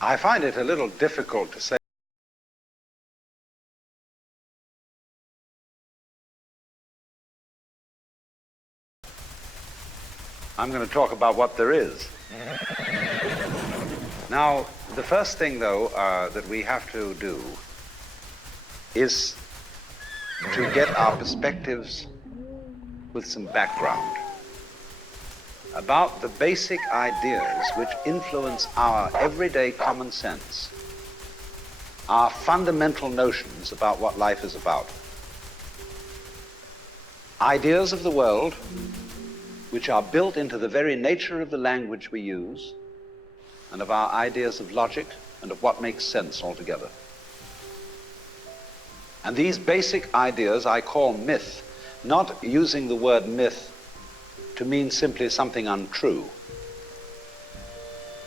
I find it a little difficult to say. I'm going to talk about what there is. Now, the first thing, though, that we have to do is to get our perspectives with some background about the basic ideas which influence our everyday common sense, our fundamental notions about what life is about. Ideas of the world which are built into the very nature of the language we use and of our ideas of logic and of what makes sense altogether. And these basic ideas I call myth, not using the word myth to mean simply something untrue,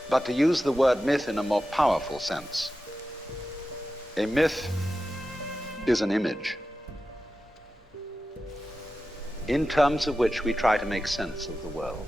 but to use the word myth in a more powerful sense. A myth is an image in terms of which we try to make sense of the world.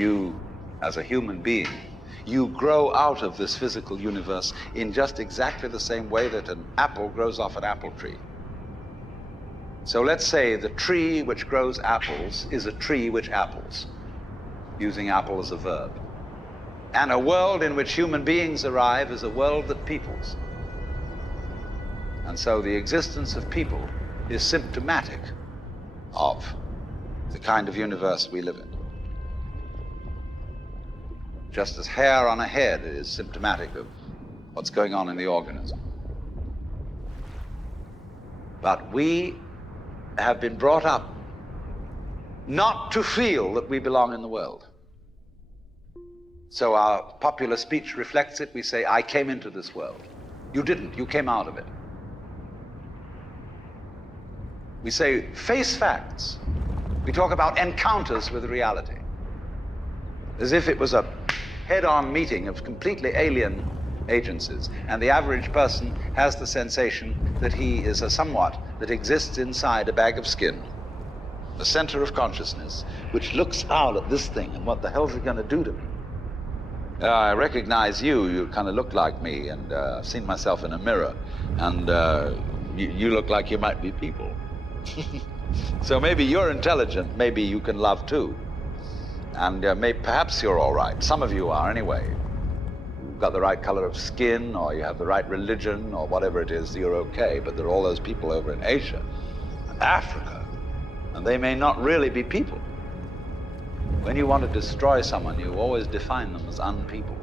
You, as a human being, you grow out of this physical universe in just exactly the same way that an apple grows off an apple tree. So let's say the tree which grows apples is a tree which apples, using apple as a verb. And a world in which human beings arrive is a world that peoples. And so the existence of people is symptomatic of the kind of universe we live in. Just as hair on a head is symptomatic of what's going on in the organism. But we have been brought up not to feel that we belong in the world. So our popular speech reflects it. We say, I came into this world. You didn't, you came out of it. We say, face facts. We talk about encounters with reality, as if it was a head-on meeting of completely alien agencies, and the average person has the sensation that he is a somewhat that exists inside a bag of skin, the center of consciousness, which looks out at this thing, and what the hell's it going to do to me? I recognize you, you kind of look like me, and I've seen myself in a mirror, and you look like you might be people. So maybe you're intelligent, maybe you can love too. And perhaps you're all right. Some of you are anyway. You've got the right color of skin, or you have the right religion, or whatever it is, you're okay. But there are all those people over in Asia and Africa, and they may not really be people. When you want to destroy someone, you always define them as unpeople.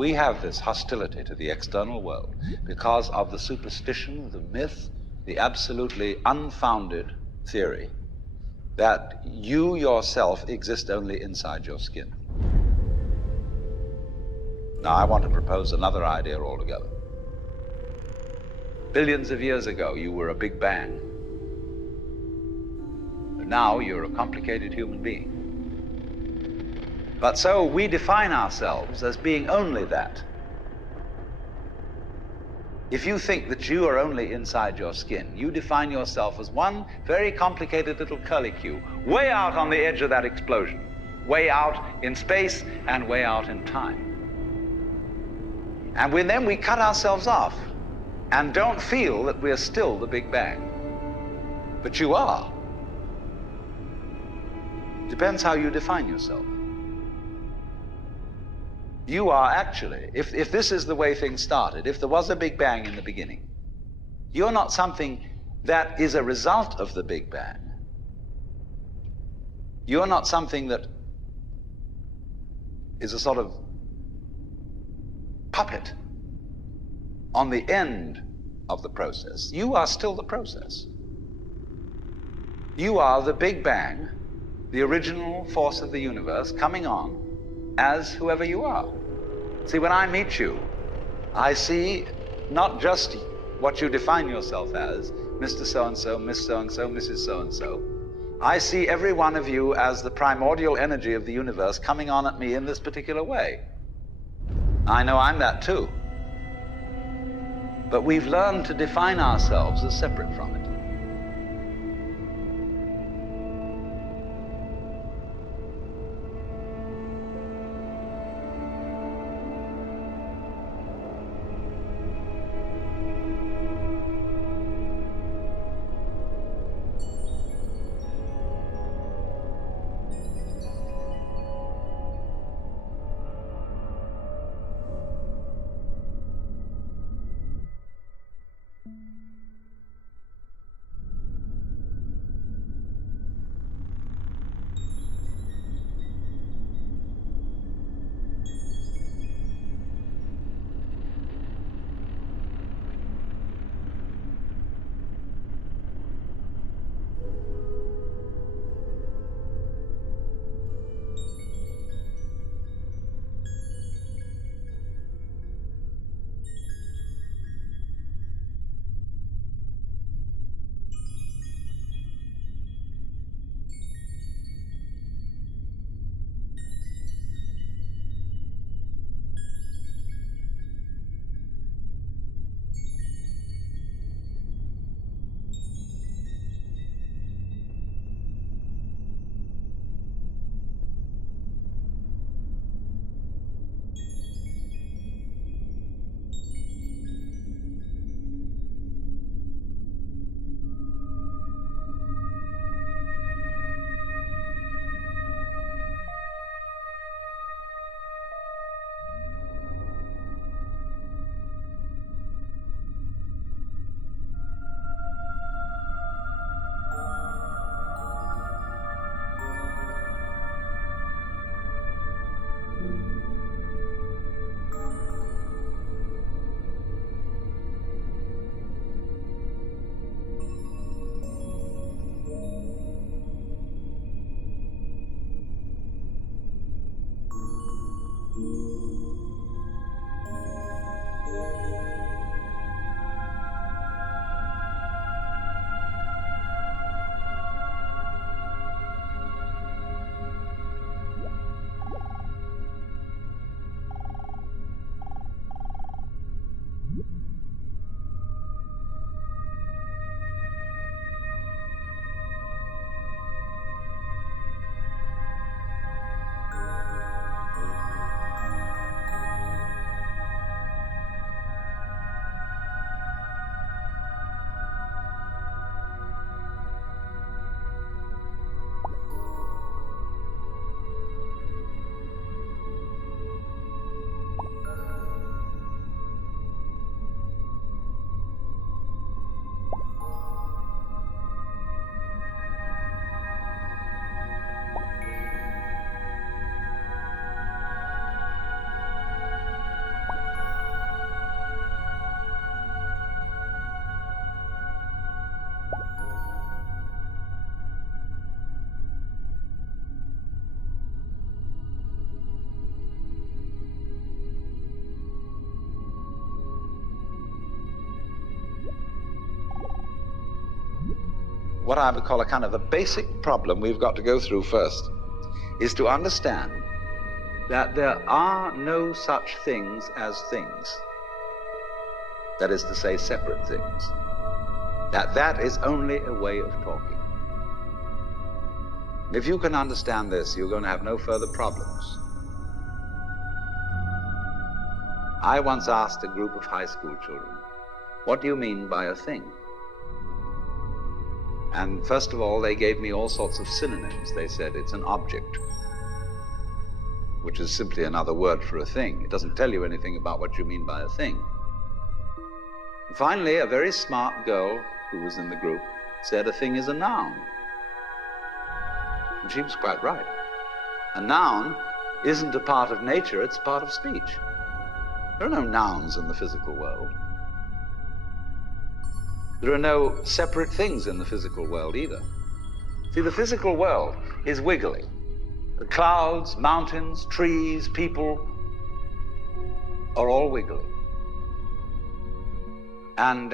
We have this hostility to the external world because of the superstition, the myth, the absolutely unfounded theory that you yourself exist only inside your skin. Now, I want to propose another idea altogether. Billions of years ago, you were a Big Bang. But now you're a complicated human being. But so we define ourselves as being only that. If you think that you are only inside your skin, you define yourself as one very complicated little curlicue, way out on the edge of that explosion, way out in space and way out in time. And then we cut ourselves off and don't feel that we're still the Big Bang. But you are. Depends how you define yourself. You are actually, if this is the way things started, if there was a Big Bang in the beginning, you're not something that is a result of the Big Bang. You're not something that is a sort of puppet on the end of the process. You are still the process. You are the Big Bang, the original force of the universe coming on as whoever you are. See, when I meet you, I see not just what you define yourself as, Mr. So-and-so, Miss So-and-so, Mrs. So-and-so. I see every one of you as the primordial energy of the universe coming on at me in this particular way. I know I'm that too. But we've learned to define ourselves as separate from it. what I would call a kind of a basic problem we've got to go through first is to understand that there are no such things as things. That is to say, separate things. That is only a way of talking. If you can understand this, you're going to have no further problems. I once asked a group of high school children, what do you mean by a thing? And first of all, they gave me all sorts of synonyms. They said it's an object, which is simply another word for a thing. It doesn't tell you anything about what you mean by a thing. And finally, a very smart girl who was in the group said a thing is a noun. And she was quite right. A noun isn't a part of nature, it's a part of speech. There are no nouns in the physical world. There are no separate things in the physical world either. See, the physical world is wiggly. The clouds, mountains, trees, people are all wiggly. And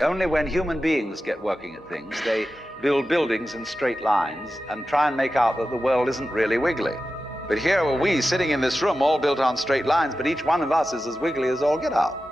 only when human beings get working at things, they build buildings in straight lines and try and make out that the world isn't really wiggly. But here are we sitting in this room all built on straight lines, but each one of us is as wiggly as all get out.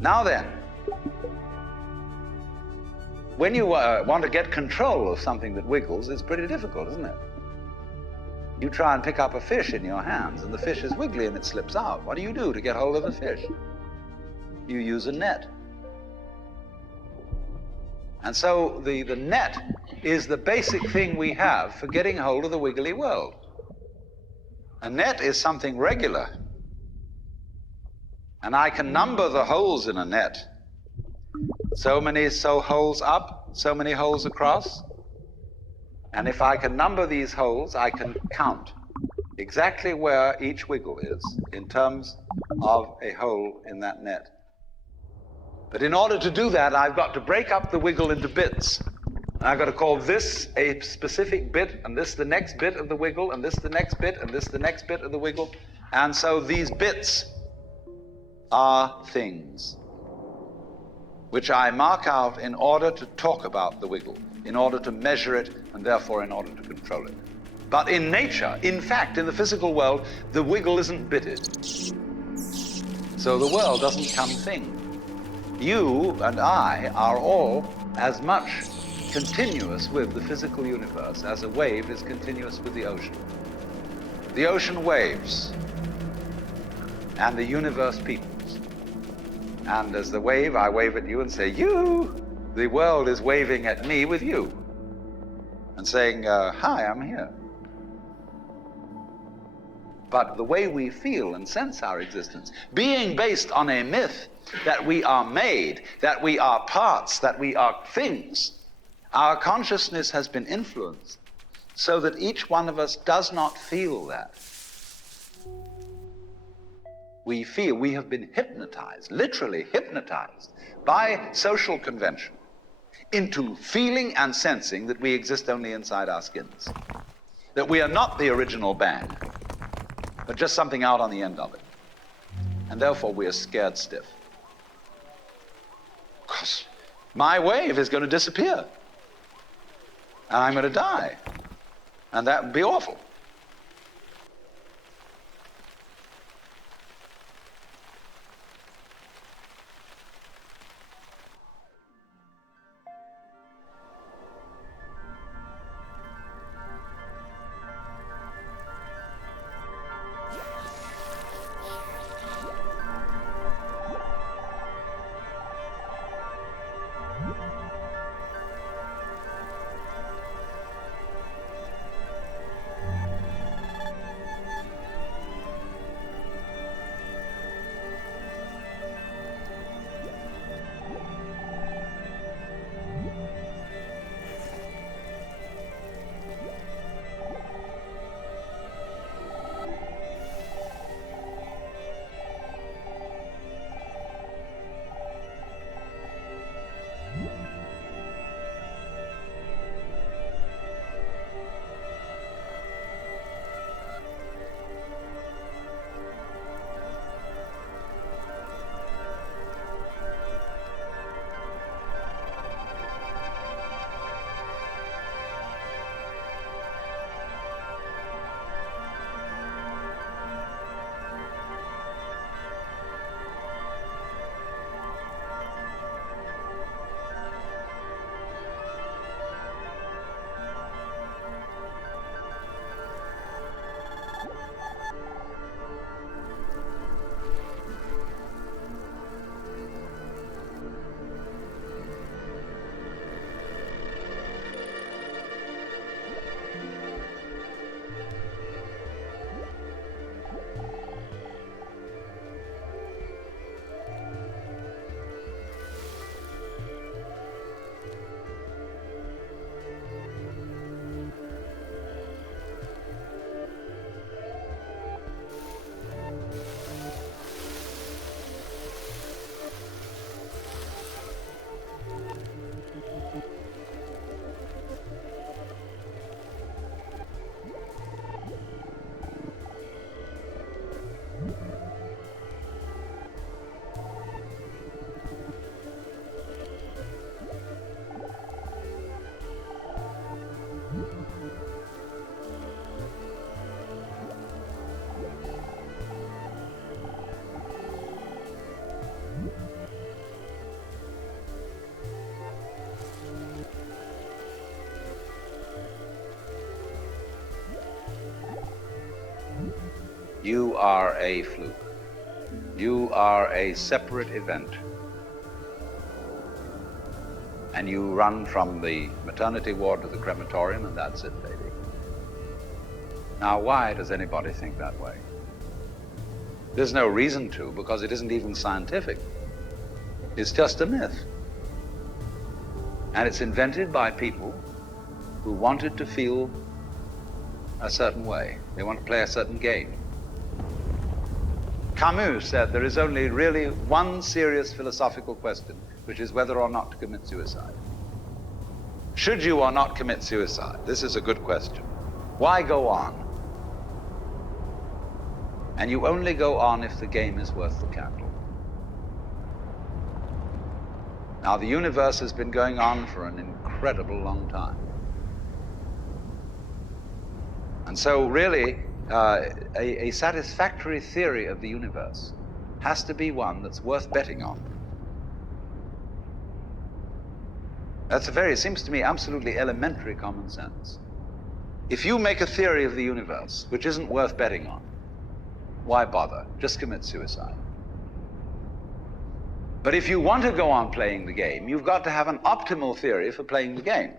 Now then, when you want to get control of something that wiggles, it's pretty difficult, isn't it? You try and pick up a fish in your hands, and the fish is wiggly and it slips out. What do you do to get hold of the fish? You use a net. And so the net is the basic thing we have for getting hold of the wiggly world. A net is something regular. And I can number the holes in a net. So many holes up, so many holes across. And if I can number these holes, I can count exactly where each wiggle is in terms of a hole in that net. But in order to do that, I've got to break up the wiggle into bits. And I've got to call this a specific bit, and this the next bit of the wiggle, and this the next bit, and this the next bit of the wiggle. And so these bits are things which I mark out in order to talk about the wiggle, in order to measure it, and therefore in order to control it. But in nature, in fact, in the physical world, the wiggle isn't bitted. So the world doesn't come thing. You and I are all as much continuous with the physical universe as a wave is continuous with the ocean. The ocean waves, and the universe peoples. And as the wave, I wave at you and say, you. The world is waving at me with you and saying, hi, I'm here. But the way we feel and sense our existence, being based on a myth that we are made, that we are parts, that we are things, our consciousness has been influenced so that each one of us does not feel that. We feel we have been hypnotized, literally hypnotized, by social convention into feeling and sensing that we exist only inside our skins, that we are not the original bang, but just something out on the end of it. And therefore we are scared stiff. Because my wave is going to disappear. And I'm going to die. And that would be awful. You are a fluke. You are a separate event. And you run from the maternity ward to the crematorium, and that's it, lady. Now, why does anybody think that way? There's no reason to, because it isn't even scientific. It's just a myth. And it's invented by people who wanted to feel a certain way. They want to play a certain game. Camus said there is only really one serious philosophical question, which is whether or not to commit suicide. Should you or not commit suicide? This is a good question. Why go on? And you only go on if the game is worth the candle. Now, the universe has been going on for an incredible long time. And so really, a satisfactory theory of the universe has to be one that's worth betting on. That's seems to me, absolutely elementary common sense. If you make a theory of the universe which isn't worth betting on, why bother? Just commit suicide. But if you want to go on playing the game, you've got to have an optimal theory for playing the game.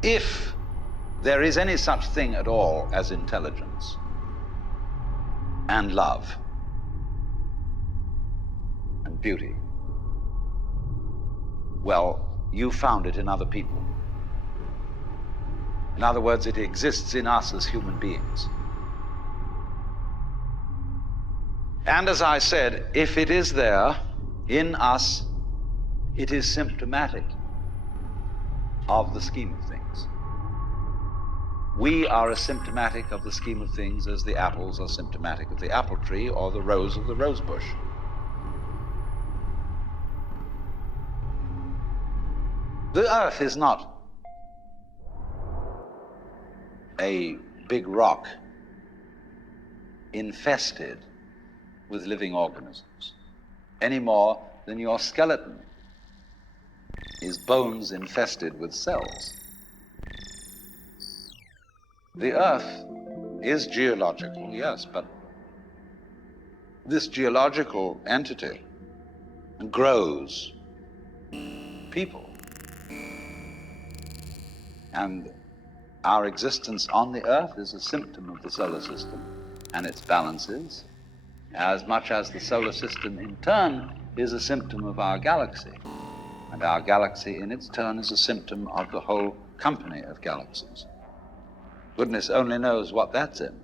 If there is any such thing at all as intelligence and love and beauty, well, you found it in other people. In other words, it exists in us as human beings. And as I said, if it is there in us, it is symptomatic of the scheme of things. We are as symptomatic of the scheme of things as the apples are symptomatic of the apple tree or the rose of the rose bush. The earth is not a big rock infested with living organisms, any more than your skeleton is bones infested with cells. The earth is geological, yes, but this geological entity grows people. And our existence on the earth is a symptom of the solar system and its balances, as much as the solar system in turn is a symptom of our galaxy. And our galaxy in its turn is a symptom of the whole company of galaxies. Goodness only knows what that's in.